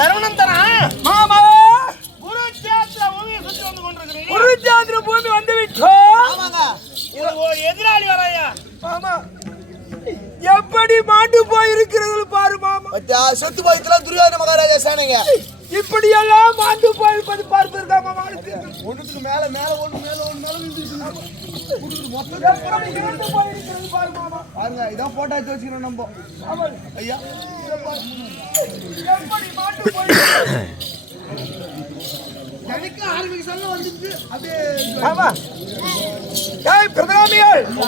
தருணந்தரா? மாமா குருச்சேத்திர பூமியை சுற்றி வந்து கொண்டிருக்கிறீங்க. குருஜாத்திர பூமி வந்து ஒரு எதிராளி வராயா? மாமா எப்படி மாண்டு போயிருக்கிறது பாரு மாமா. சொத்து போயத்துல துரியோதன மகாராஜா சேனைங்க இப்படி எல்லாம் மாண்டு போயிருப்பது பார்த்திருக்கா மாமா ஒண்ணுத்துக்கு மேல மேல ஒண்ணு மேல ஒண்ணு மேல பாருங்க இதான் போட்டோ எடுத்து வச்சுக்கிறோம் நம்ம. ஐயா. எப்படி எனக்கு ஆரம்பிக்க சொல்ல வந்துட்டு அப்படியே ஆமா. ஏய்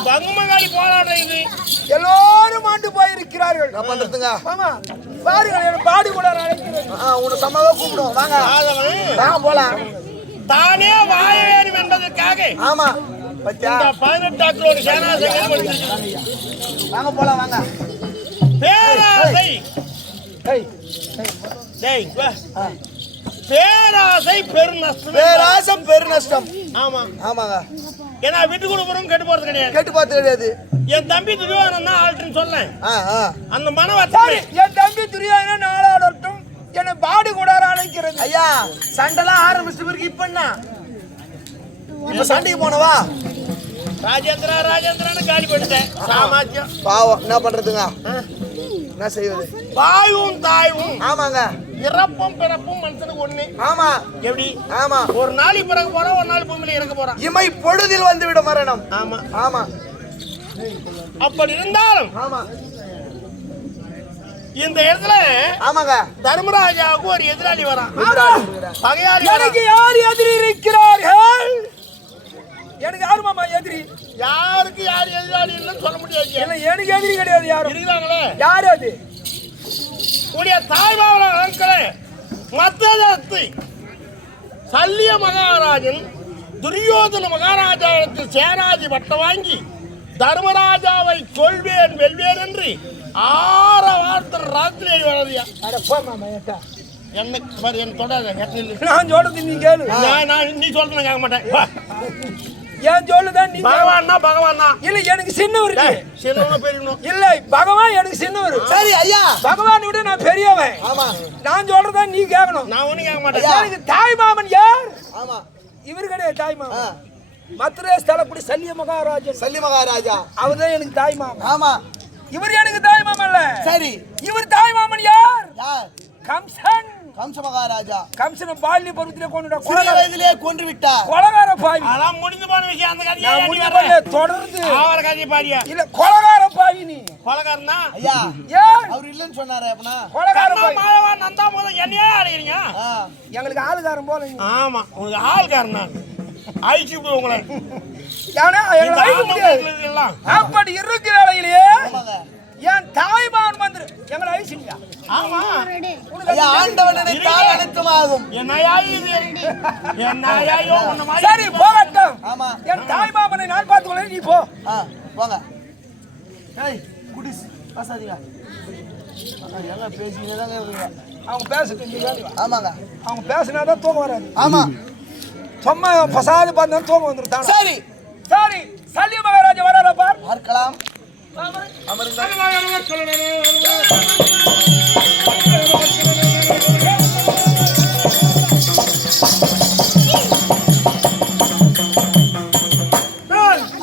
பங்குமகாளி எல்லோரும் மாண்டு போயிருக்கிறார்கள். என்ன பண்றதுங்க. ஆமா. பாருங்கள் என் பாடி கூட உன்னை சம்மாவே கூப்பிடுவோம். வாங்க. ஆதவன். வாங்க போலாம். தானே வாழ வேண்டும் என்பதற்காக ஆமா. பதினெட்டாக்களோட சேனாசங்கள் வாங்க போலாம் வாங்க. பேராசை. டேய் வா. பேராசை பெருநஷ்டம் பேராசம் பெருநஷ்டம் ஆமா. ஆமாங்க. ஏன்னா விட்டு கொடுக்குறோம் கெட்டு போறது கிடையாது. கேட்டு பார்த்து கிடையாது. என் தம்பி துரியோதனன் தான் ஆள்ட்டுன்னு சொன்னேன் அந்த மன என் தம்பி துரியானா நாளாடட்டும் என்னை பாடி கூட அழைக்கிறது? ஐயா சண்டைலாம் ஆரம்பிச்ச பிறகு இப்ப என்ன? இப்ப சண்டைக்கு போனவா? ராஜேந்திரா ராஜேந்திரான்னு காலி பண்ணிட்டேன். சாமாத்தியம். பாவம் என்ன பண்றதுங்க? என்ன செய்வது? தாயும் தாயும் ஆமாங்க. இறப்பும் பிறப்பும் மனுஷனுக்கு ஒண்ணு. ஆமா. எப்படி? ஆமா. ஒரு நாளைக்கு பிறகு போறான் ஒரு நாள் பூமியில இறக்க போறான் இமை பொழுதில் வந்து விட மரணம். ஆமா. ஆமா. அப்படி இருந்தாலும் ஆமா. இந்த இடத்துல ஆமாங்க. தர்மராஜாவுக்கு ஒரு எதிராளி வரான். பகையாளி எனக்கு. யார் எதிரி இருக்கிறார்கள் எனக்கு யாரு மாமா எதிரி யாருக்கு யார் எதிராளி இல்லைன்னு சொல்ல முடியாது இல்ல எனக்கு யாரும் இருக்கிறாங்களே யார் அது? உடைய தாய்மாவன அணுக்களே மத்தத்தை சல்லிய மகாராஜன் துரியோதன மகாராஜாவிடத்தில் சேனாதி பட்டம் வாங்கி தர்மராஜாவை கொள்வேன் வெல்வேன் என்று ஆற வார்த்தை ராத்திரி வரதியா என்ன என்ன தொடாத. நான் சொல்றது நீ கேளு. நான் நீ சொல்றது கேட்க மாட்டேன். ஏன் சொல்லுதான் நீ. பகவான்னா பகவான் தான் இல்ல எனக்கு சின்னவர் சின்னவனும் பெரியவனும் இல்ல பகவான் எனக்கு சின்னவர் சரி ஐயா. பகவான் விட நான் பெரியவன். ஆமா. நான் சொல்றதா நீ கேட்கணும். நான் ஒண்ணும் கேட்க மாட்டேன். எனக்கு தாய் மாமன் யார்? ஆமா. இவர் கிடையாது தாய் மாமன். மதுரை ஸ்தலப்படி சல்லிய மகாராஜன். சல்லி மகாராஜா. அவர் தான் எனக்கு தாய் மாமன். ஆமா. இவர் எனக்கு தாய் மாமன் இல்ல. சரி. இவர் தாய் மாமன் யார்? கம்சன். கம்ச மகாராஜா கம்சன பால்ய பருவத்திலே கொண்டு சிறிய வயதிலே கொன்று விட்டார் கொலகார பாவி. அதெல்லாம் முடிந்து போன விஷயம் அந்த கதையை நான் தொடர்ந்து. ஆவர கதையை பாடியா? இல்ல கொலகார பாவி நீ. கொலகாரன்? தான் ஐயா ஏன்? அவர் இல்லைன்னு சொன்னாரு அப்பனா? கொலகார பாவி. மாயவா நந்தா முதல் என்னையே அடைகிறீங்க ஆ, எங்களுக்கு ஆளுகாரம் போல. ஆமா உங்களுக்கு ஆள்காரன் தான் அழிச்சு விடு உங்களை. ஏன்னா எங்களை அழிக்க முடியாது. அப்படி இருக்க வேளையிலேயே ஆமாங்க. என் தாய்மான் வந்து எங்களை அழிச்சிட்டியா ஆமா. ஆண்டவன் நினைத்தால் அனைத்துமாகும் சரி போகட்டும். ஆமா. என் தாய்மாமனை நான் பார்த்துக்கொள்ள நீ போ. போங்க. ஏய் குடிஸ் பேசாதீங்க. எல்லாம் பேசிக்கிட்டே தாங்க இருக்கீங்க. அவங்க பேசட்டும் நீ வேலை வா. ஆமாங்க. அவங்க பேசினாதான் தூக்கம் வராது. ஆமா. சும்மா பசாது பார்த்தா தூக்கம் வந்துரும் தானா. சரி. சரி. சல்லிய மகாராஜா வராரா பார் பார்க்கலாம்.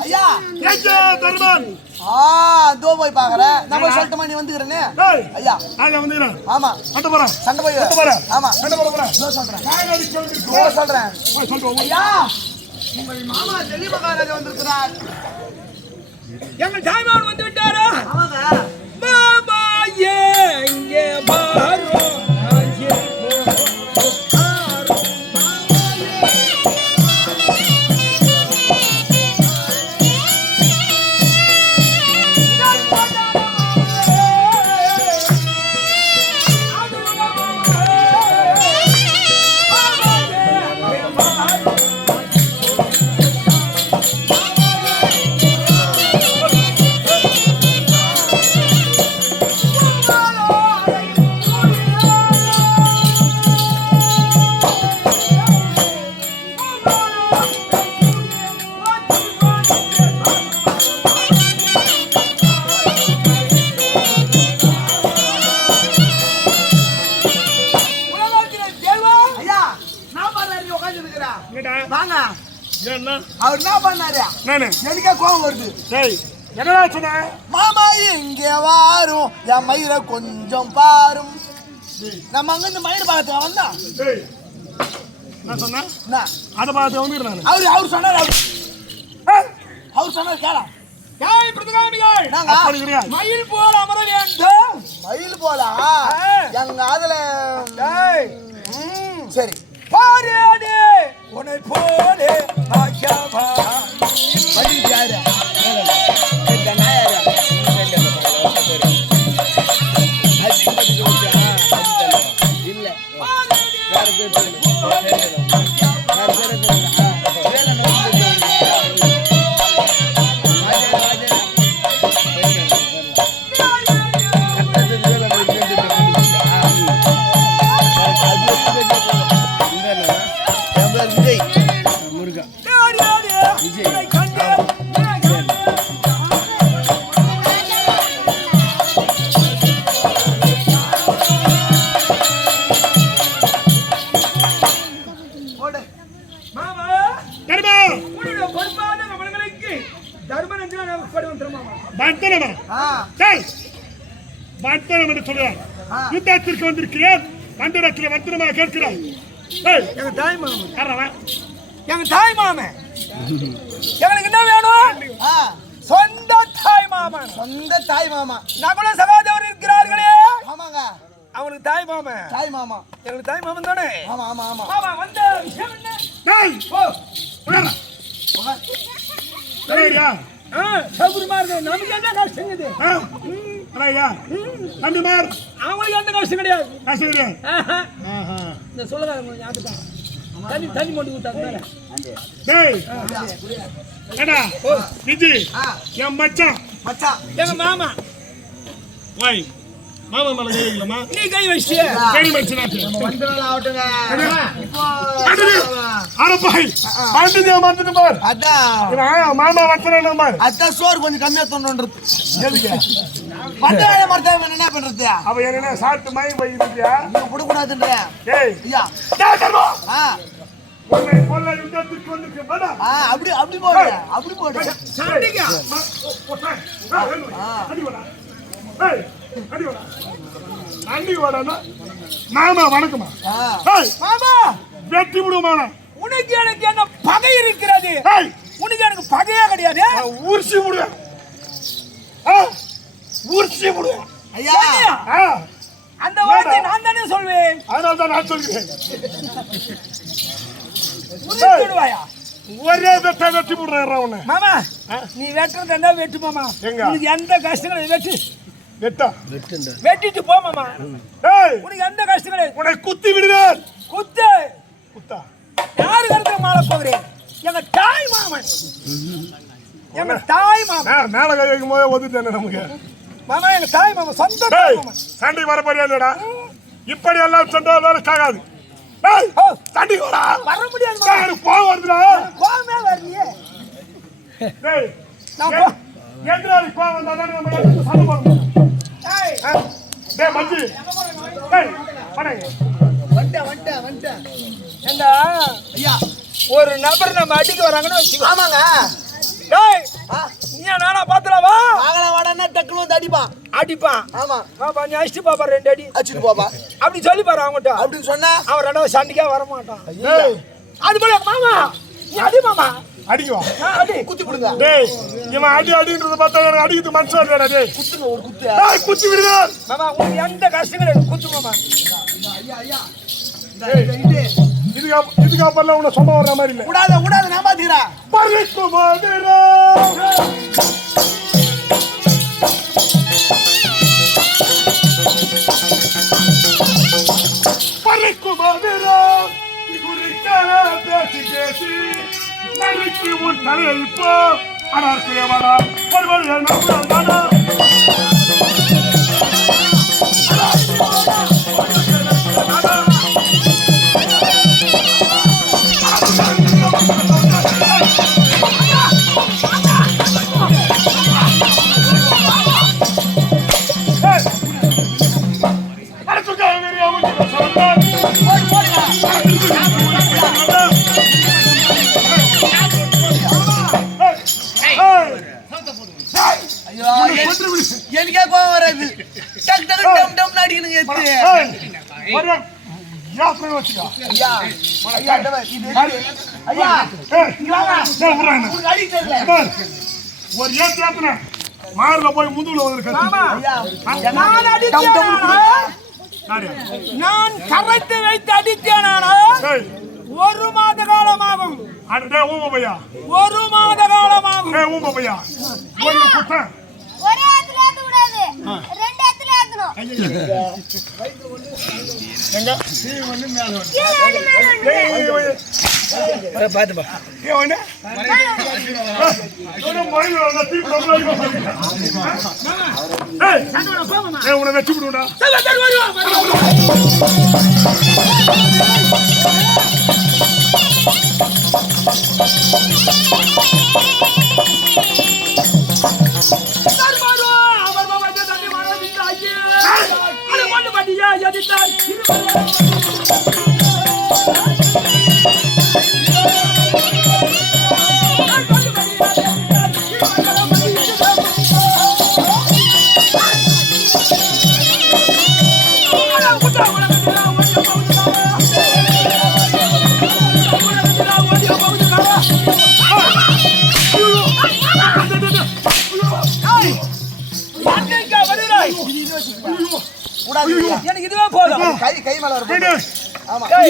ஐயா ஏச்சோ ஆ தோ போய் பாக்குறேன் நம்ம சொல்லிட்டு நீ வந்துக்கிறேன்னு ஐயா ஆக வந்துக்கிறேன் ஆமா அட்ட போறேன் சண்டை போய் போறேன். ஆமா அட்ட போற போறேன் இதோ சொல்றேன் சொல்றேன் சொல்றேன் ஐயா உங்கள் மாமா டெல்லி மகாராஜா வந்திருக்கிறார் எங்கள் தாய்மான் வந்து விட்டாரா மாமா பாரோ? டேய் என்னடா சொன்ன? மாமா இங்கே வாரும்? என் மயிரை கொஞ்சம் பாரும். நம்ம அங்க இந்த மயிர் பார்த்து வந்தான் டேய் நான் சொன்னேன் அதை பார்த்து வந்துடு நான் அவரு அவர் சொன்னார் அவர். அவர் சொன்னார் கேளா. ஏய் பிரதகாமிகள் நாங்க மயில் போல அமர வேண்டும். மயில் போல? எங்க அதுல சரி. பாரேடு வந்திருக்கிறேன் மந்திரத்தில் வந்திரமாக கேட்கிறார். டேய் எங்க தாய் மாமன். யாரவன் எங்க தாய் மாமன். எங்களுக்கு என்ன வேணும்? ஆ சொந்த தாய் மாமன். சொந்த தாய் மாமா. நகுல சகாதேவர் இருக்கிறார்களே. ஆமாங்க. அவனுக்கு தாய் மாமன். தாய் மாமா. எங்களுக்கு தாய் மாமன் தானே? ஆமா ஆமா ஆமா. மாமா வந்த. விஷயம் என்ன டேய் ஓ உணரா சரியா ஆ இருக்கு நமக்கு என்ன கஷ்டம் அரையா தம்பிமார் அவங்களுக்கு எந்த கஷ்டம் கிடையாது. ஆஹா. ஆஹா. இந்த சொல்லுங்க ஞாபகம் தண்ணி தண்ணி கொடுத்தாங்க மேல டேய். ஏடா விஜி ஆ என் மச்சான். மச்சான் எங்க மாமா. வாய் மாமா மேல கை வைக்கலாமா நீ கை வச்சிட்டிய கை மச்சனாச்சு வந்து நாள் ஆகட்டுங்க இப்போ அரப்பாய் பாண்டிதே மறந்துட்டு பார் அதான் இவன் மாமா வச்சன பார் அதான் சோறு கொஞ்சம் கம்மியா தோணுன்றது எதுக்கு மறுத்த என்ன பண்றது அவ என்ன ஐயா தர்மா ஆ உன்னை கொல்ல யுத்தத்துக்கு வந்திருக்கு வாடா ஆ அப்படி அப்படி போடு அப்படி போடு சாண்டிங்க அடி வாடா ஏய் அடி வாடா அடி வாடா மாமா வணக்கமா மாமா! வெட்டி விடுமாடா உனக்கு எனக்கு என்ன பகை இருக்கிறது? உனக்கு எனக்கு பகையே கிடையாது? ஊர்ச்சி விடுவேன் ஊர்ச்சி விடுவேன் ஐயா! அந்த வார்த்தை நான் தானே சொல்வேன். அதனால தான் நான் சொல்கிறேன். உனக்கு விடுவாயா? ஒரே வெட்ட வெட்டி விடுறேன் மாமா நீ வெட்டுறது என்ன வெட்டு மாமா? எங்க? உனக்கு எந்த கஷ்டம் கிடையாது வெட்டு. வெட்டா. வெட்டிட்டு போ மாமா. ஏய். உனக்கு எந்த கஷ்டம் கிடையாது. உன்னை குத்தி விடுவேன். குத்து. குத்தா. யாரு கருத்துல மாலை போகிறேன் எங்க தாய் மாமன். எங்க தாய் மாமன். மேல கை வைக்கும் போதே ஒதுட்டேன் நமக்கு? மாமா எங்க தாய் மாமன் சொந்த தாய் மாமன். சண்டை வர போறியாடா இப்படி எல்லாம் சென்றால் வேலை ஆகாது சண்டை வரா முடியாது. எனக்கு போக வருதுடா. கோவமே வரலையே. எதிராளி கோவம் வந்தா தானே நம்ம சண்டை ஆ? டேய் மச்சி டேய் வந்துட்டேன் வந்துட்டேன் வந்துட்டேன் ஏண்டா ஐயா ஒரு நபர் நம்ம அடிக்க வராங்கன்னு வச்சுக்கோ. ஆமாங்க. டேய் நீ நானா பாத்துலாவா வாகன வாடனா டக்குனு வந்து அடிப்பான் அடிப்பான் ஆமா. பாப்பா நீ அடிச்சு பாப்பா ரெண்டு அடி. அடிச்சுட்டு போப்பா. அப்படி சொல்லி பாரு அவங்ககிட்ட அப்படின்னு சொன்னா? அவன் ரெண்டாவது சண்டைக்கே வர மாட்டான் அது போல மாமா நீ அடி மாமா. அடிக்குவா ஆ, அடி. குத்தி கொடுங்க. டேய் இவன் அடி அடின்றத பார்த்தா எனக்கு அடிக்கிறது மனசு இல்லடா டேய். குத்துங்க ஒரு குத்து. டேய் குத்தி விடுங்க. மாமா உனக்கு எந்த கஷ்டம் கிடையாது குத்து மாமா. ஐயா ஐயா. டேய் இதுக்கு இதுக்கு அப்புறம் உன்னை சும்மா வர்ற மாதிரி இல்லை. விடாத விடாத நான் பாத்துக்கிறேன் பறிக்கும் மதுரா பறிக்கும் மதுரா குறிக்கான பேசி பேசி தலைக்கு உன் தலையை இப்போ அடர்த்திய ஒருவர் என்ன தெரியல. பார், ஒரு ஏத்து ஏத்துன மாறுல போய் முதுகுல வந்து கத்து. ஐயா நான் கரைத்து வைத்து அடித்தேனானா ஒரு மாத காலமாகும். அட, ஒரு மாத காலமாகும். ஏய், ஊமை பையா. ஒண்ணு குத்தம் ஒரே இடத்துல கூடாது ரெண்டு வச்சு விடுவா எங்க நீ ஒண்ணு மேல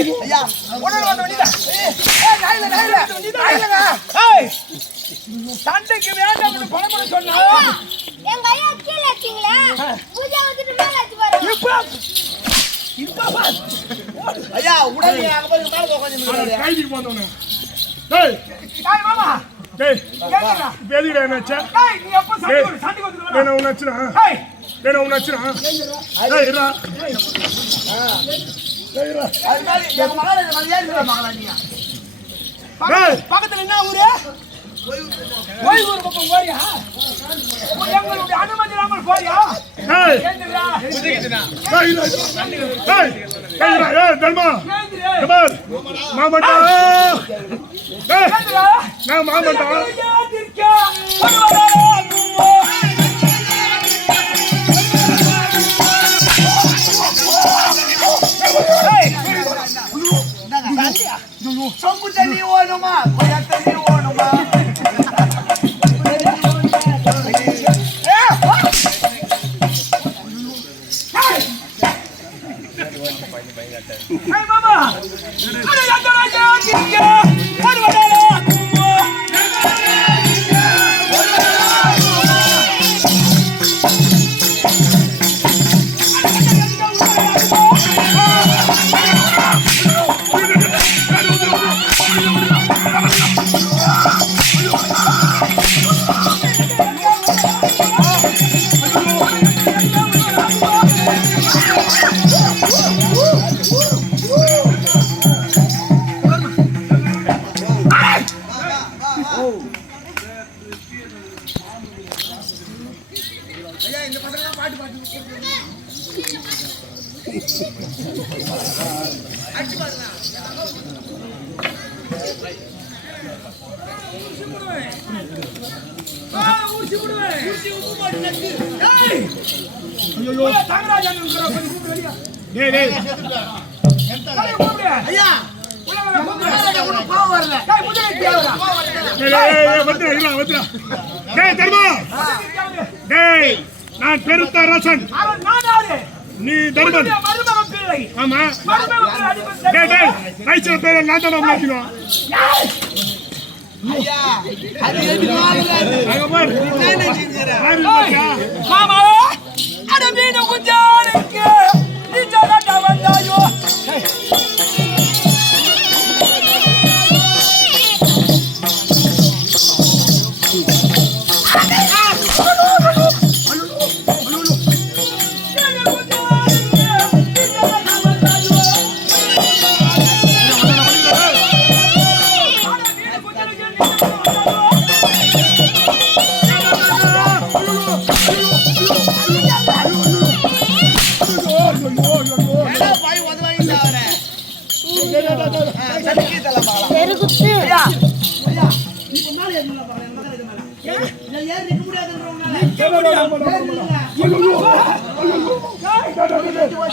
ஐயா உடனே வந்து வண்டிடா ஏய் ஏய், நைல நைல நைலங்க ஏய், சண்டைக்கு வேண்டாம் பணம் பண்ண சொன்னா. எங்க ஐயா கீழே வச்சீங்களே? பூஜை வச்சுட்டு மேல வச்சு பாருங்க. இப்ப இப்ப பார். ஐயா உடனே அங்க போய் மேல போய் உட்கார்ந்து அட, நிக்கிறாரு. கைதிக்கு வந்தவனே. டேய், டேய் மாமா டேய், கேக்குறா. இப்ப எதுக்குடா என்ன வச்ச? டேய் நீ எப்ப சண்டை டேய். வந்து சண்டைக்கு வந்து டேய், நான் உன்னை வச்சுனா? டேய் டேய், அது மாதிரி எங்க மகளா நீங்க பக்கத்துல என்ன ஊரு? ஓய்வூர் பக்கம் போறியா? எங்களுடைய அனுமதி இல்லாமல் போறியா? சொம்பு தண்ணி ஓடுமா கொய்யா தண்ணி ஓடுமா ஏய் மாமா அட ஏந்திரா இருடா, வந்துடா. டேய், தர்மா. டேய், நான் பெருத்த நானாரு. நீ தர்மன். ஆமா டேய் டேய் ரைச்சல பேர நான் தான் மாத்தினோம்! ஐயா? மாமா அட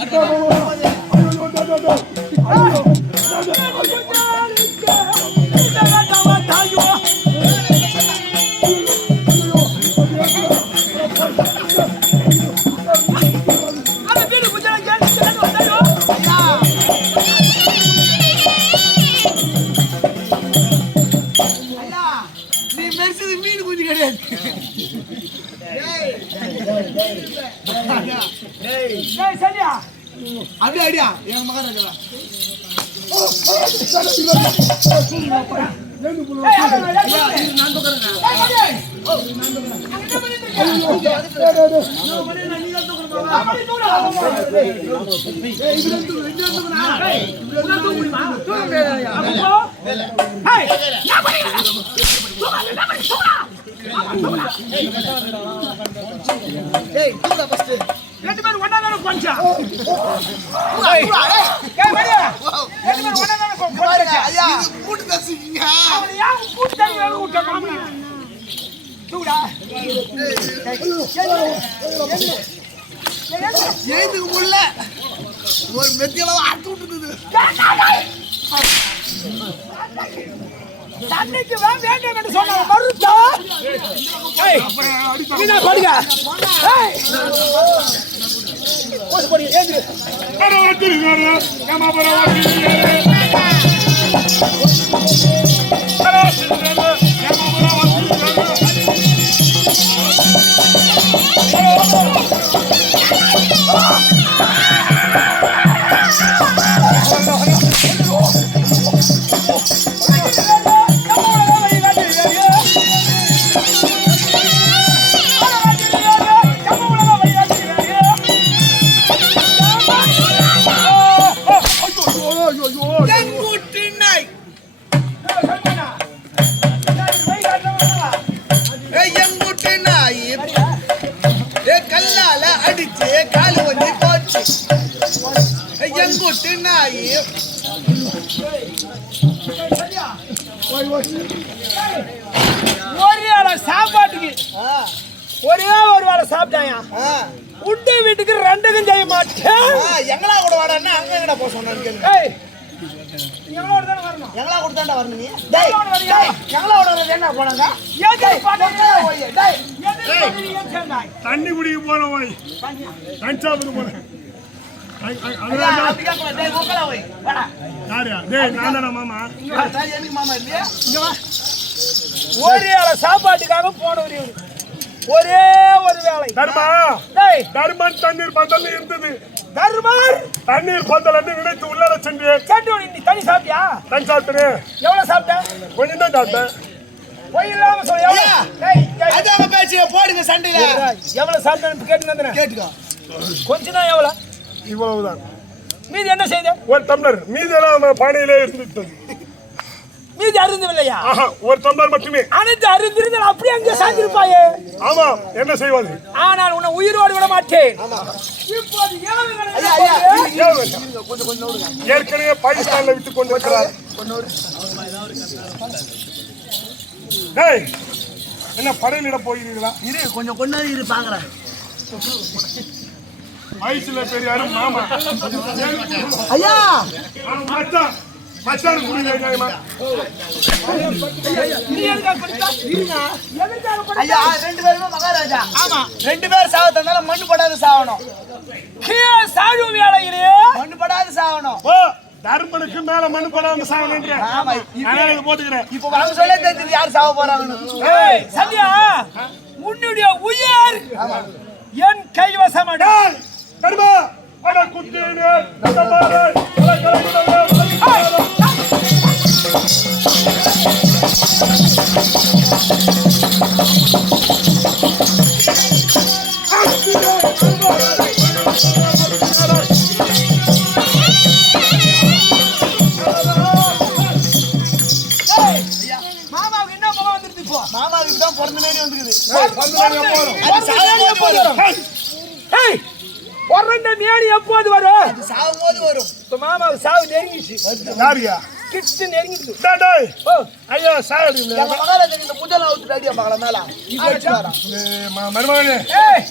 இப்போ ஏய் அவன் ஐயா நான் தோக்குறேங்க ஏய் தூடா ஃபர்ஸ்ட் ரெண்டு பேரும் ஒண்ணா தானே கொஞ்சா கூட்டு தசிங்க கூட்டி வேக விட்ட காமனா தூடா. எழுதுக்கு முடியல. ஒரு மெத்தியளவு அறுத்து விட்டுது தண்ணிக்கு வே வேண்டாம் என்று சொன்ன மறுத்தா ஏய் நீங்க படுங்க ஏய் ஒரே ஒரு வேளை சாப்பிட்டாயா? ஆ, உண்ட வீட்டுக்கு ரெண்டுக்கும் செய்ய மாட்டேன். எங்களா கூட வாடான்னா அங்க எங்கடா போக சொன்னான்னு எங்களா கூட தாண்டா வரணும் நீ. டேய் எங்களா கூட வரது என்ன போனாங்க? தண்ணி குடிக்க போன போய். கஞ்சாவுக்கு போனேன் மாமா. மாமா இல்லையா? இங்க வா. ஒரே ஆள சாப்பாட்டுக்காக போனவர் இவரு. ஒரே ஒரு வேலை. தர்மா. டேய். தர்மன் தண்ணீர் பந்தல் இருந்தது. தர்மார் தண்ணீர் பந்தல் என்று நினைத்து உள்ளார சென்று கேட்டு நீ தண்ணி சாப்பிட்டியா? தன் சாப்பிட்டேன். எவ்வளவு சாப்பிட்ட கொஞ்சம் தான் சாப்பிட்டேன். பொய் இல்லாம சொல்ல பேச்சு, போடுங்க சண்டையில. எவ்வளவு சாப்பிட்டேன்னு கேட்டு வந்தேன். கேட்டுக்கோ. கொஞ்சம் தான் எவ்வளவு? இவ்வளவுதான். மீதி என்ன செய்த ஒரு டம்ளர். மீதெல்லாம் பானையிலே இருந்துட்டது. மீதி அருந்தவில்லையா? ஒரு டம்ளர் மட்டுமே. அனைத்து அருந்திருந்தால் அப்படியே அங்கே சாந்திருப்பாயே ஆமா என்ன செய்வது ஆனால் உன்னை உயிரோடு விட மாட்டேன் ஏற்கனவே பாகிஸ்தான்ல விட்டு கொண்டிருக்கிறார். டேய் என்ன படையிலிட போகிறீர்களா? இரு கொஞ்சம் கொஞ்ச நேரம் இரு பாக்குறேன். வயசுல பெரியாரு மாமா. ஐயா. மச்சான். மச்சான் குடியில நீ எதுக்காக? எதுக்காக? ஐயா ரெண்டு பேருமே மகாராஜா. ஆமா ரெண்டு பேரும் சாவத்தனால மண்ணு படாத சாவணும். கீழே சாழும் வேளையிலே மண்ணு படாத சாவணும். ஓ தர்மனுக்கு மேல மண்ணு போடாம சாவணுன்ற. ஆமா இது போட்டுக்கிறேன். இப்போ அவங்க சொல்ல தெரிஞ்சது யார் சாவ போறாங்கன்னு. ஏய், சந்தியா உன்னுடைய உயிர் என் கைவசம் அடா டேய், தர்மா அட குத்தேனே யாரியா கிட்டு நெருங்கிட்டு டேய், ஐயா சாகடி எங்க மகாராஜா இந்த முதல் அவுத்து அடியா பார்க்கலாம் மேல? இது மருமகனே. ஏய்.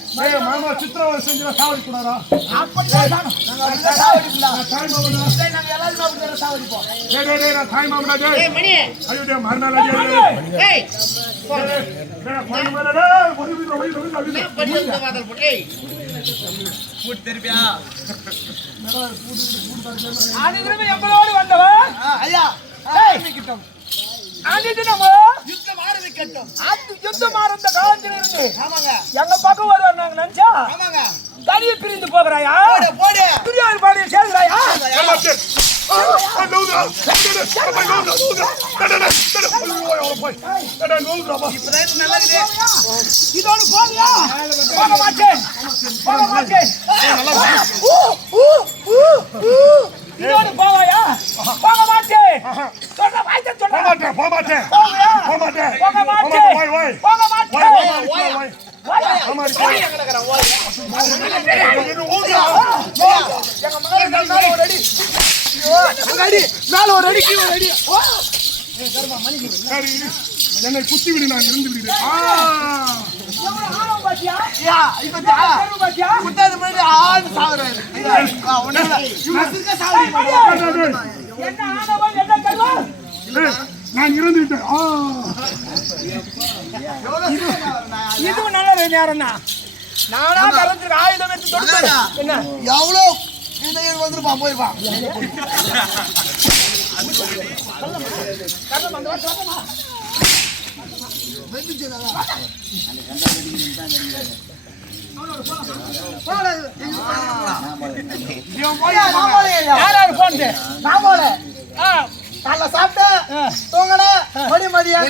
மாமா சித்திரவதை செஞ்சா சாவடி கூடாதா? அப்படிதான் தானம். நாங்க அதுதான் சாவடிக்கலாம். தாய் மாமனா? டேய், நாங்க எல்லாரும் சாப்பிட்டு சாவடிப்போம். டேய் டேய் டேய் நான் தாய் மாமனா டேய். ஏய் மணி ஐயோ டேய் மறுநாள் அடி அடி, அடி. ஏய். டேய் கோயில் மேல டேய் ஒரு வீடு ஒரு வீடு ஒரு வீடு படிச்சு வாதல் ஏய் ஆதிக்கிழமை எங்களோடு வந்தவன் ஐயா ஏய் ஆண்டிட்டு நம்ம யுத்தம் ஆரம்பிக்கட்டும் அது யுத்தம் ஆரம்பித்த காலத்தில் இருந்து ஆமாங்க. எங்க பக்கம் வருவார் நாங்க நினைச்சா? ஆமாங்க. தனியை பிரிந்து போகிறாயா? போடு போடு. துரியார் பாடியில் சேர்கிறாயா ஏமாத்து. ஆ, ஆ, நவுதுடா. போக மாட்டேன் போக மாட்டேன் ஊ, போவாயா போக மாட்டேன் சொன்ன மாட்டேன் போக மாட்டேன், போக மாட்டேன். போக மாட்டேன். போக போக மாட்டேன் மாட்டேன், போக மாட்டேன் எங்க மகாராஜா மேல அடி மேல ஒரு அடி கீழே அடி. என்னை குத்தி விடு நான் இருந்து. எவ்வளவு ஏய், நான். எவ்வளவு சாகுறாருண்ணா. இதுவும் நல்ல நேரம் நானா கரத்துக்கு ஆயுதம் எடுத்து. என்ன? எவ்வளோ இந்த இவன் வந்துருப்பான் போயிருப்பான் சாப்பிட்டேன், தூங்கினேன், மறுபடியும் மதியம்.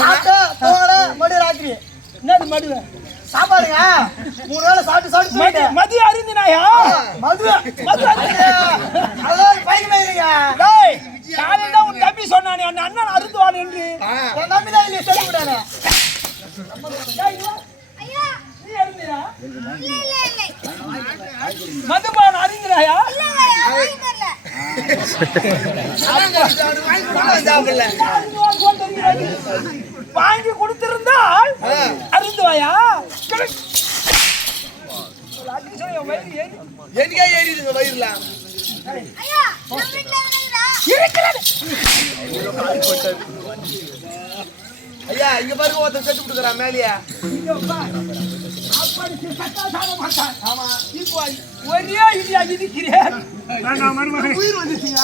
சாப்பிட்டேன், தூங்கினேன், மறுபடியும் ராத்திரி. என்னது மடுவை சாப்பாடுங்க மூணு வேளை சாப்பிட்டு சாப்பிட்டு. மதிய அறிந்தினாயா மது மது. டேய் காலையில உன் தம்பி சொன்னானே அந்த அண்ணன் அறுத்துவான் என்று என் தம்பி தான் இல்லையே, சொல்லி விடானே. மதுபான் வாங்கி கொடுத்திருந்தால் அறிந்துவாயா ஒரு அடி சொல்லி என் வயிறு ஏறி எனக்கே ஏறிடுங்க வயிறுல. ஐயா இருக்கிறது இங்க பாருங்க ஒருத்தன் செத்து கொடுக்குறான் மேலேயே. ஒரே இடியா இடிக்கிறேன் உயிர் வந்துச்சுங்க.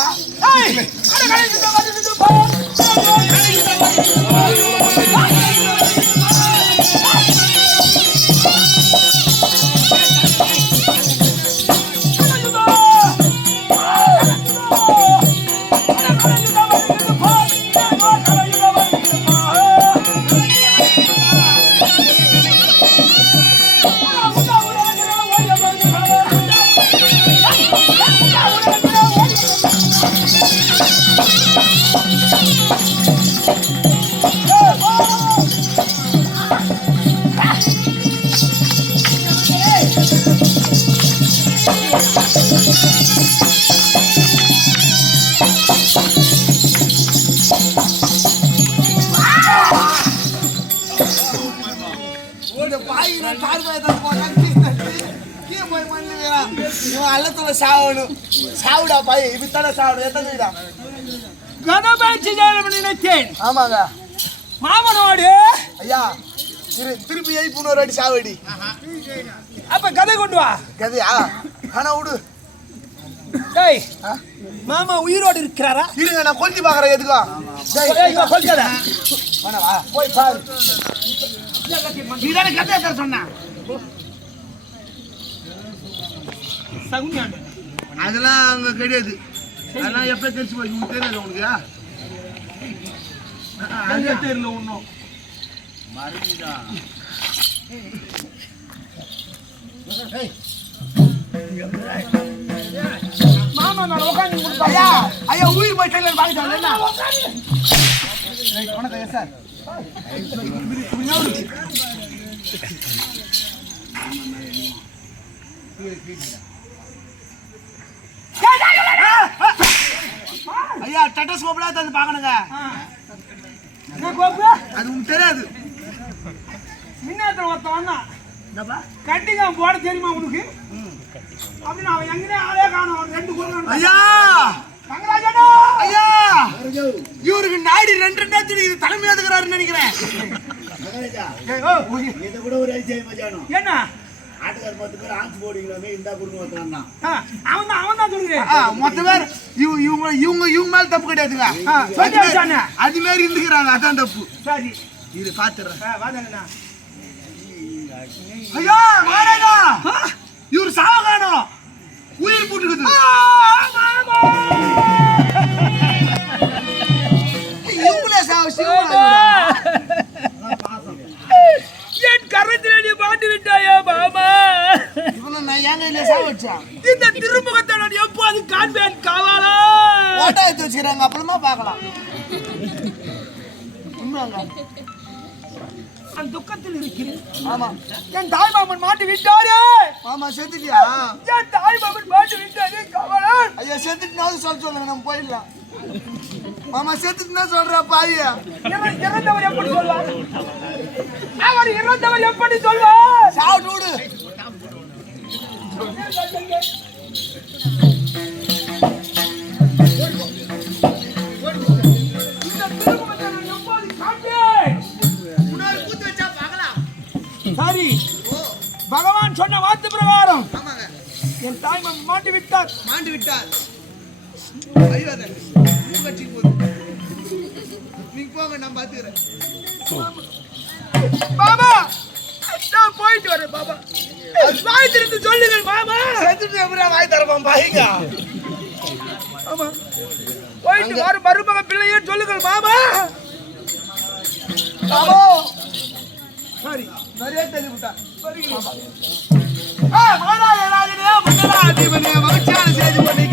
பாய் இப்படித்தானே சாவணும் எத்தனை வீடா? கதபேச்சு செய்யணும் நினைத்தேன். ஆமாங்க. மாமனோடு. ஐயா திரு திருப்பி எழுப்பி ஒரு அடி சாவடி. அப்ப கதை கொண்டு வா. கதையா? ஆனா விடு. டேய்? மாமா உயிரோடு இருக்கிறாரா? இருங்க நான் கொஞ்சம் பாக்குறேன் எதுக்கும் டேய், இவன் கொல்கதை வேணாவா? போய் பாரு. நீதானே கதையா சார் சொன்ன? சகுனியாண்டு. அதெல்லாம் அங்க கிடையாது. அதெல்லாம் எப்ப தெரிச்சு போய் உனக்கு தெரியல உனக்கு அங்கே தெரியல ஒன்றும் மாமா நான் உட்காந்து ஐயா ஐயா உயிர் போய் என்ன? வணக்கம் சார். ஐயா டெட்டஸ்கோப்ல தந்து பார்க்கணுங்க. ஆ. என்ன கோப்பு? அது உங்களுக்கு தெரியாது. முன்னேற்றம் ஒருத்தன் வந்தான். கட்டிக்காம போட தெரியுமா உனக்கு? அப்படின்னு அவன் எங்கேயே ஆளே காணும். அவன் ரெண்டு குரல் ஐயா! தங்கராஜனோ ஐயா! இவருக்கு நாடி ரெண்டு நினைக்கிறேன். உய். இதை கூட ஒரு அதிசயம் மச்சானோ என்ன? ஆட்டுக்கார் பத்து பேர் ஆஞ்சு போடுவீங்களாமே இந்தா கொடுங்க ஒருத்தன் அவன் தான் அவன் தான் சொல்லுங்க மொத்த பேர் இவங்க இவங்க இவங்க இவங்க மேல தப்பு கிடையாதுங்க. அது மாதிரி இருந்துக்கிறாங்க அதான் தப்பு. சரி. இது பாத்துறேன். ஐயா மகாராஜா இவர் சாவ காணோம் உயிர் போட்டுக்குது. கரத்தில் நீ மாட்டி விட்டாயா மாமா? இவனை நான் என் கையில சாவ வச்சேன் இந்த திருமுகத்தை நான் எப்போது காண்பேன் காவாலா? ஓட்டா எடுத்து வச்சுக்கிறாங்க அப்புறமா பார்க்கலாம். அந்த துக்கத்தில் இருக்கிறேன். ஆமா. என் தாய் மாமன் மாட்டி விட்டாரே. ஆமா செத்துட்டியா? என் தாய் மாமன் மாட்டி விட்டாரே காவாலா? ஐயா செத்துட்டுனாலும் சொல்ல சொல்லுங்க நம்ம போயிடலாம். மாமா செத்துட்டுனா சொல்றா பாய்யா இற- இறந்தவர் எப்படி சொல்வார் அவர் இறந்தவர் எப்படி சொல்வார் சாப்பிட்டு விடு. இந்த திருமுகத்தை நான் எப்போது காண்பேன்? முன்னாடி கூத்து வச்சா பார்க்கலாம். சரி. பகவான் சொன்ன வார்த்தை பிரகாரம். ஆமாங்க. என் தாய் மாட்டி விட்டார் மாண்டு விட்டார் நீங்க போங்க நான் பாத்துக்கிறேன். பாபா நான் போயிட்டு வரேன் பாபா வாய் திறந்து சொல்லுங்கள் பாபா செத்துட்டு எப்படியா வாய் தரப்பான் பாய்ங்க ஆமா. போயிட்டு வர மருமக பிள்ளையே பாபா சரி நிறைய தெளிவிட்டா ஆ மாடாய ராஜனே மண்டலாதிபனே மகிழ்ச்சியான செய்தி பண்ணி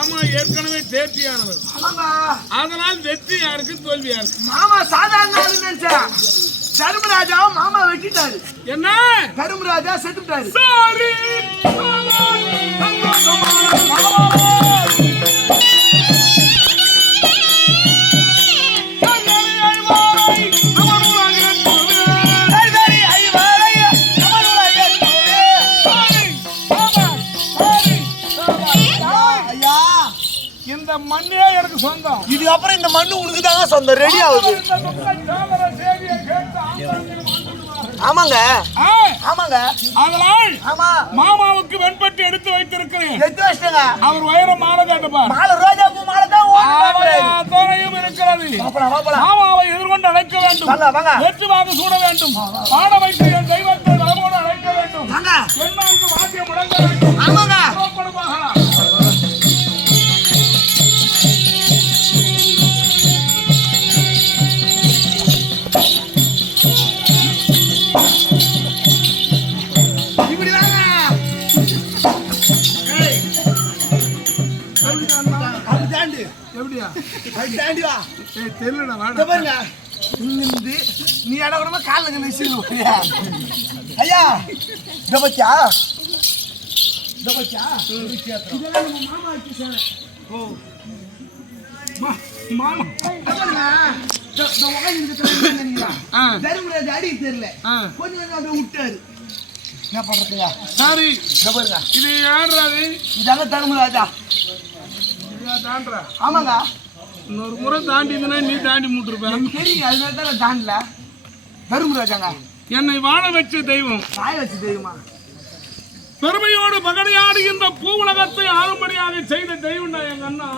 மாமா ஏற்கனவே தேர்ச்சியானவர். அதனால் வெற்றி யாருக்கு தோல்வி யாருக்கு? மாமா சாதாரண தர்மராஜா மாமா வெட்டிட்டாரு. என்ன? தர்மராஜா செத்துட்டாரு. சாரி சொந்தம். இது அப்புறம் இந்த மண்ணு உனக்கு தாங்க சொந்தம். ரெடி ஆகுது. ஆமாங்க. ஆமாங்க. அதனால் ஆமா. மாமாவுக்கு வெண்பட்டு எடுத்து வைத்திருக்கிறேன். எடுத்து வச்சிட்டேங்க. அவர் வயிறு மாலை காட்டுப்பார் மாலை ரோஜா பூ மாலை தான் துணையும் இருக்கிறது. மாமாவை எதிர்கொண்டு அழைக்க வேண்டும். வெற்றி வாங்க. சூட வேண்டும். பாட வைத்து என் தெய்வத்தை வளமோடு அழைக்க வேண்டும். பெண்மாவுக்கு வாக்கியம் முழங்க வேண்டும். ஆமாங்க. தாண்டி வா. வாடா. பாருங்க. இங்கிருந்து நீ இடக்கூடமா காலில் நினைச்சிருக்க ஐயா இத பத்தியா? இதெல்லாம் நம்ம மாமா. வச்சு சேலை மா- மாமா அடி தெரியல. கொஞ்சம் கொஞ்சம் அப்படியே விட்டாரு. என்ன பண்றதுங்க சரி. பாருங்க. இது யாருறாது இதாங்க தர்மராஜா ஆமாங்க. இன்னொரு முறை தாண்டிதுன்னா நீ தாண்டி மூட்டிருப்பேன் தெரியும் அதனால தான் தாண்டல. தர்மராஜாங்க என்னை வாழ வச்ச தெய்வம். வாய வச்சு தெரியுமா பெருமையோடு பகடையாடுகின்ற பூவுலகத்தை ஆளும்படியாக செய்த தெய்வம் எங்க அண்ணா.